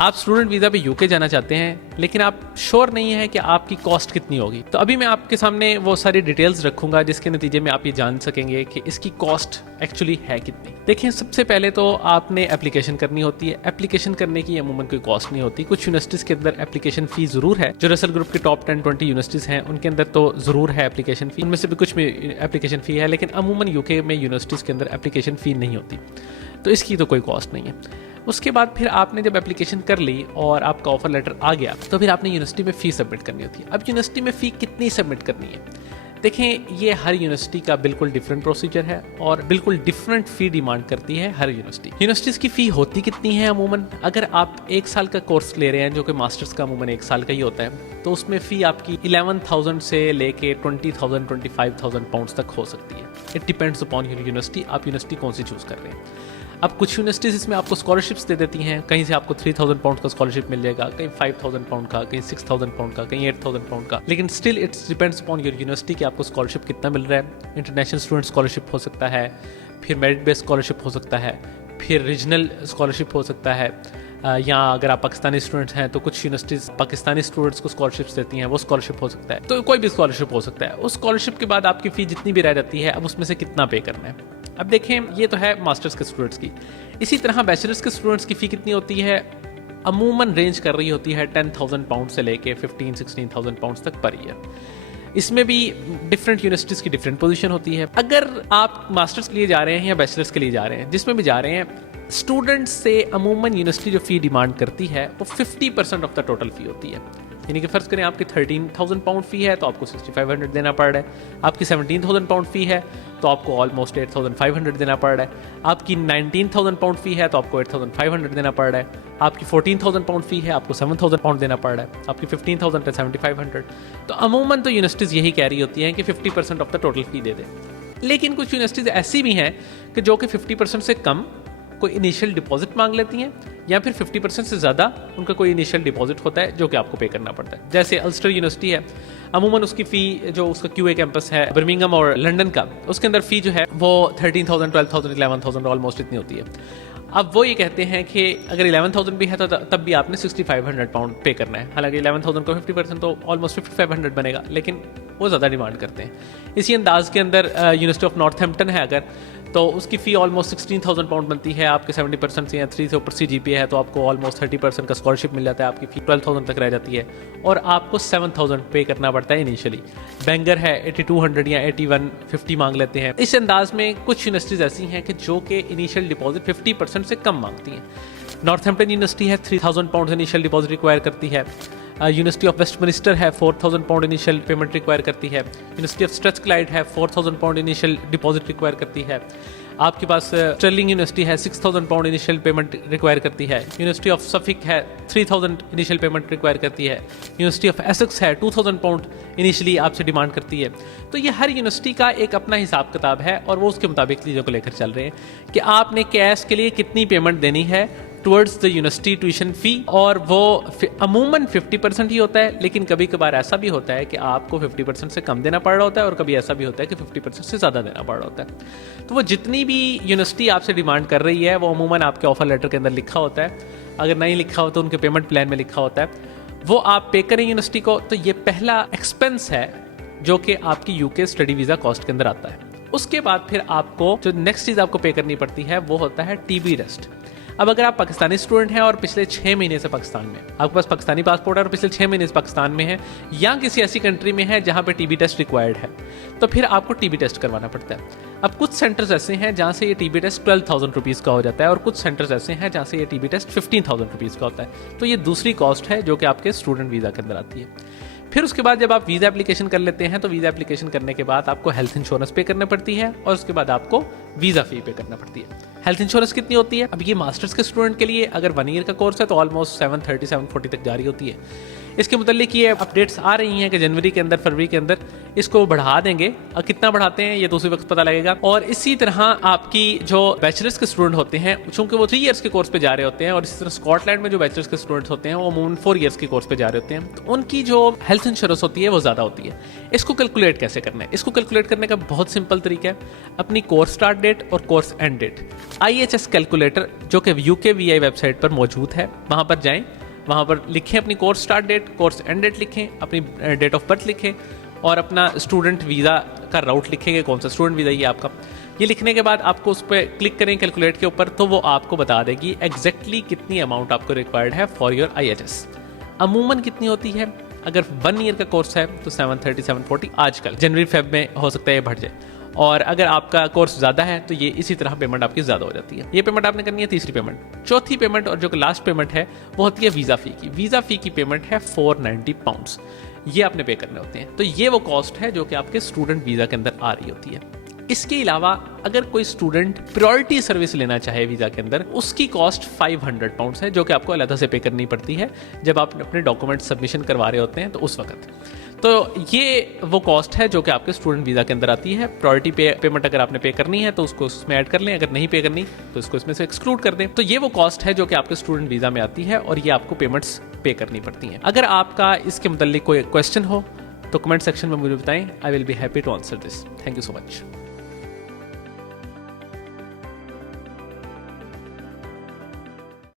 आप student visa पे UK जाना चाहते हैं लेकिन आप श्योर नहीं है कि आपकी कॉस्ट कितनी होगी, तो अभी मैं आपके सामने वो सारी डिटेल्स रखूंगा जिसके नतीजे में आप ये जान सकेंगे कि इसकी कॉस्ट एक्चुअली है कितनी। देखिए, सबसे पहले तो आपने एप्लीकेशन करनी होती है। एप्लीकेशन करने की अमूमन कोई कॉस्ट नहीं होती। कुछ यूनिवर्सिटीज़ के अंदर एप्लीकेशन फ़ी ज़रूर है। जो रसल ग्रुप के टॉप 10-20 यूनिवर्सिटीज़ हैं उनके अंदर तो ज़रूर है एप्लीकेशन फ़ी, उनमें से भी कुछ में एप्लीकेशन फ़ी है, लेकिन अमूमन यूके में यूनिवर्सिटीज़ के अंदर एप्लीकेशन फ़ी नहीं होती, तो इसकी तो कोई कॉस्ट नहीं है। उसके बाद फिर आपने जब एप्लीकेशन कर ली और आपका ऑफर लेटर आ गया तो फिर आपने यूनिवर्सिटी में फ़ी सबमिट करनी होती है। अब यूनिवर्सिटी में फ़ी कितनी सबमिट करनी है, देखें, ये हर यूनिवर्सिटी का बिल्कुल डिफरेंट प्रोसीजर है और बिल्कुल डिफरेंट फ़ी डिमांड करती है हर यूनिवर्सिटी। यूनिवर्सिटीज़ की फ़ी होती कितनी है अमूमन, अगर आप 1 साल का कोर्स ले रहे हैं जो कि मास्टर्स का अमूमन 1 साल का ही होता है, तो उसमें फ़ी आपकी 11,000 से लेके 20,000 25,000 पाउंड्स तक हो सकती है। It depends upon your university, आप यूनिवर्सिटी कौन सी चूज़ कर रहे हैं। अब कुछ यूनिवर्सिटीज़ इसमें आपको स्कॉलरशिप्स दे देती हैं, कहीं से आपको 3,000 पाउंड का स्कॉलरशिप मिल जाएगा, कहीं 5,000 पाउंड का, कहीं 6,000 पाउंड का, कहीं 8,000 पाउंड का, लेकिन still it's depends upon your university कि आपको स्कॉलरशिप कितना मिल रहा है। इंटरनेशनल स्टूडेंट स्कॉलरशिप हो सकता है, फिर मेरिट बेस्ड स्कॉलरशिप हो सकता है, फिर रीजनल स्कॉलरशिप हो सकता है, या अगर आप पाकिस्तानी स्टूडेंट्स हैं तो कुछ यूनिवर्सिटीज़ पाकिस्तानी स्टूडेंट्स को स्कॉलरशिप्स देती हैं, वो स्कॉलरशिप हो सकता है। तो कोई भी स्कॉलरशिप हो सकता है। उस स्कॉलरशिप के बाद आपकी फ़ी जितनी भी रह जाती है, अब उसमें से कितना पे करना है। अब देखें, ये तो है मास्टर्स के स्टूडेंट्स की। इसी तरह बैचलर्स के स्टूडेंट्स की फ़ी कितनी होती है, अमूमन रेंज कर रही होती है 10,000 पाउंड से लेके 15-16,000 पाउंड तक पर ईयर। इसमें भी डिफरेंट यूनिवर्सिटीज़ की डिफरेंट पोजीशन होती है। अगर आप मास्टर्स के लिए जा रहे हैं या बैचलर्स के लिए जा रहे हैं, जिसमें भी जा रहे हैं, स्टूडेंट्स से अमूमन यूनिवर्सिटी जो फ़ी डिमांड करती है वो 50% ऑफ द टोटल फ़ी होती है। यानी कि फ़र्ज़ करें आपकी 13,000 पाउंड फ़ी है तो आपको 6,500 देना पड़ रहा है। आपकी 17,000 पाउंड फ़ी है तो आपको ऑलमोस्ट 8,500 देना पड़ रहा है। आपकी 19,000 पाउंड फ़ी है तो आपको 8,500 देना पड़ रहा है। आपकी 14,000 पाउंड फ़ी है, आपको 7,000 पाउंड देना पड़ रहा है। आपकी 15,000 है 7,500। तो अमूमन तो यूनिवर्सिटीज़ यही कह रही होती हैं कि 50% ऑफ द टोटल फ़ी दे दें। लेकिन कुछ यूनिवर्सिटीज़ ऐसी भी हैं कि जो कि 50% से कम कोई इनिशियल डिपॉजिट मांग लेती हैं, या फिर 50% से ज़्यादा उनका कोई इनिशियल डिपॉजिट होता है जो कि आपको पे करना पड़ता है। जैसे अल्स्टर यूनिवर्सिटी है, अमूमन उसकी फ़ी जो उसका क्यूए कैंपस है बर्मिंघम और लंदन का, उसके अंदर फ़ी जो है वो 13,000, 12,000, 11,000 ऑलमोस्ट इतनी होती है। अब वो ये कहते हैं कि अगर 11,000 भी है तो तब भी आपने 6,500 पाउंड पे करना है। हालांकि 11,000 को 50% तो ऑलमोस्ट 5,500 बनेगा, लेकिन वो ज़्यादा डिमांड करते हैं। इसी अंदाज के अंदर यूनिवर्सिटी ऑफ नॉर्थहैम्पटन है अगर, तो उसकी फ़ी ऑलमोस्ट 16,000 पाउंड बनती है। आपके 70% से या 3 से ऊपर CGPA है तो आपको ऑलमोस्ट 30% का स्कॉलरशिप मिल जाता है। आपकी फ़ी 12,000 तक रह जाती है और आपको 7,000 पे करना पड़ता है इनिशियली। बैंगर है 8,200 या 8,150 मांग लेते हैं। इस अंदाज में कुछ यूनिवर्सिटीज़ ऐसी हैं कि जो कि इनिशियल डिपॉजिट 50% से कम मांगती हैं। नॉर्थहैम्पटन यूनिवर्सिटी है 3,000 पाउंड इनिशियल डिपॉजिट रिक्वायर करती है। यूनिवर्सिटी ऑफ वेस्टमिनिस्टर है 4,000 पाउंड इनिशियल पेमेंट रिक्वायर करती है। यूनिवर्सिटी ऑफ स्ट्रेथक्लाइड है 4,000 पाउंड इनिशियल डिपॉजिट रिक्वायर करती है। आपके पास स्टर्लिंग यूनिवर्सिटी है 6,000 पाउंड इनिशियल पेमेंट रिक्वायर करती है। यूनिवर्सिटी ऑफ सफिक है 3,000 इनिशियल पेमेंट रिक्वायर करती है। यूनिवर्सिटी ऑफ एसेक्स है 2,000 पाउंड इनिशियली आपसे डिमांड करती है। तो ये हर यूनिवर्सिटी का एक अपना हिसाब किताब है और वो उसके मुताबिक चीज़ों को लेकर चल रहे हैं कि आपने कैश के लिए कितनी पेमेंट देनी है towards the university tuition fee, और वो अमूमन 50% ही होता है, लेकिन कभी कभार ऐसा भी होता है कि आपको 50% से कम देना पड़ रहा होता है और कभी ऐसा भी होता है कि 50% से ज़्यादा देना पड़ रहा होता है। तो वो जितनी भी यूनिवर्सिटी आपसे डिमांड कर रही है वो अमूमन आपके ऑफर लेटर के अंदर लिखा होता है। अगर नहीं लिखा हो तो उनके पेमेंट प्लान में लिखा होता है, वो आप पे करें यूनिवर्सिटी को। तो ये पहला एक्सपेंस है जो कि आपकी यूके स्टडी वीज़ा कॉस्ट के अंदर आता है। उसके बाद फिर आपको जो नेक्स्ट चीज़ आपको पे करनी पड़ती है वो होता है TB टेस्ट। अब अगर आप पाकिस्तानी स्टूडेंट हैं और पिछले 6 महीने से पाकिस्तान में, आपके पास पाकिस्तानी पासपोर्ट है और पिछले 6 महीने से पाकिस्तान में है, या किसी ऐसी कंट्री में है जहां पे TB टेस्ट रिक्वायर्ड है, तो फिर आपको TB टेस्ट करवाना पड़ता है। अब कुछ सेंटर्स ऐसे हैं जहां से ये TB टेस्ट 12,000 रुपीज़ का हो जाता है और कुछ सेंटर्स ऐसे हैं जहां से ये TB टेस्ट 15,000 रुपीज़ का होता है। तो ये दूसरी कॉस्ट है जो कि आपके स्टूडेंट वीज़ा के अंदर आती है। फिर उसके बाद जब आप वीज़ा एप्लीकेशन कर लेते हैं तो वीज़ा एप्लीकेशन करने के बाद आपको हेल्थ इंश्योरेंस पे करना पड़ती है और उसके बाद आपको वीज़ा फ़ी पे करना पड़ती है। हेल्थ इंश्योरेंस कितनी होती है? अब ये मास्टर्स के स्टूडेंट के लिए अगर 1 ईयर का कोर्स है तो ऑलमोस्ट 730-740 तक जारी होती है। इसके मुतालिक ये अपडेट्स आ रही हैं कि जनवरी के अंदर, फरवरी के अंदर इसको बढ़ा देंगे। और कितना बढ़ाते हैं ये तो उसी वक्त पता लगेगा। और इसी तरह आपकी जो बैचलर्स के स्टूडेंट होते हैं, चूंकि वो 3 इयर्स के कोर्स पे जा रहे होते हैं, और इसी तरह स्कॉटलैंड में जो बैचलर्स के स्टूडेंट्स होते हैं वो अमूमन 4 इयर्स के कोर्स पे जा रहे होते हैं, तो उनकी जो हेल्थ इंश्योरेंस होती है वो ज़्यादा होती है। इसको कैलकुलेट कैसे करना है? इसको कैलकुलेट करने का बहुत सिंपल तरीका है। अपनी कोर्स स्टार्ट डेट और course end date IHS calculator जो कि UKVI वेबसाइट पर मौजूद है, वहाँ पर जाएं, वहाँ पर लिखें अपनी course start date, course end date लिखें, अपनी डेट ऑफ बर्थ लिखें और अपना स्टूडेंट वीज़ा का राउट लिखेंगे, कौन सा स्टूडेंट वीज़ा ये आपका। ये लिखने के बाद आपको उस पर क्लिक करें कैलकुलेट के ऊपर, तो वो आपको बता देगी एग्जैक्टली कितनी अमाउंट आपको रिक्वायर्ड है फॉर योर IHS। अमूमन कितनी होती है, अगर 1 ईयर का कोर्स है तो 730 740 आजकल, जनवरी फेब में हो सकता है ये बढ़ जाए, और अगर आपका कोर्स ज़्यादा है तो ये इसी तरह पेमेंट आपकी ज़्यादा हो जाती है। ये पेमेंट आपने करनी है, तीसरी पेमेंट। चौथी पेमेंट और जो लास्ट पेमेंट है वो होती है वीज़ा फ़ी की। वीज़ा फ़ी की पेमेंट है 490 पाउंड्स, ये आपने पे करने होते हैं। तो ये वो कॉस्ट है जो कि आपके स्टूडेंट वीज़ा के अंदर आ रही होती है। इसके अलावा अगर कोई स्टूडेंट प्रायोरिटी सर्विस लेना चाहे वीज़ा के अंदर, उसकी कॉस्ट 500 पाउंड्स है, जो कि आपको अलग से पे करनी पड़ती है जब आप अपने डॉक्यूमेंट सबमिशन करवा रहे होते हैं तो उस वक्त। तो ये वो कॉस्ट है जो कि आपके स्टूडेंट वीज़ा के अंदर आती है। प्रायोरिटी पेमेंट अगर आपने पे करनी है तो उसको उसमें ऐड कर लें, अगर नहीं पे करनी तो इसको इसमें से एक्सक्लूड कर दें। तो ये वो कॉस्ट है जो कि आपके स्टूडेंट वीज़ा में आती है और ये आपको पेमेंट्स पे करनी पड़ती हैं। अगर आपका इसके मुताल्लिक कोई क्वेश्चन हो तो कमेंट सेक्शन में मुझे बताएं, I will be happy to answer this. Thank you so much.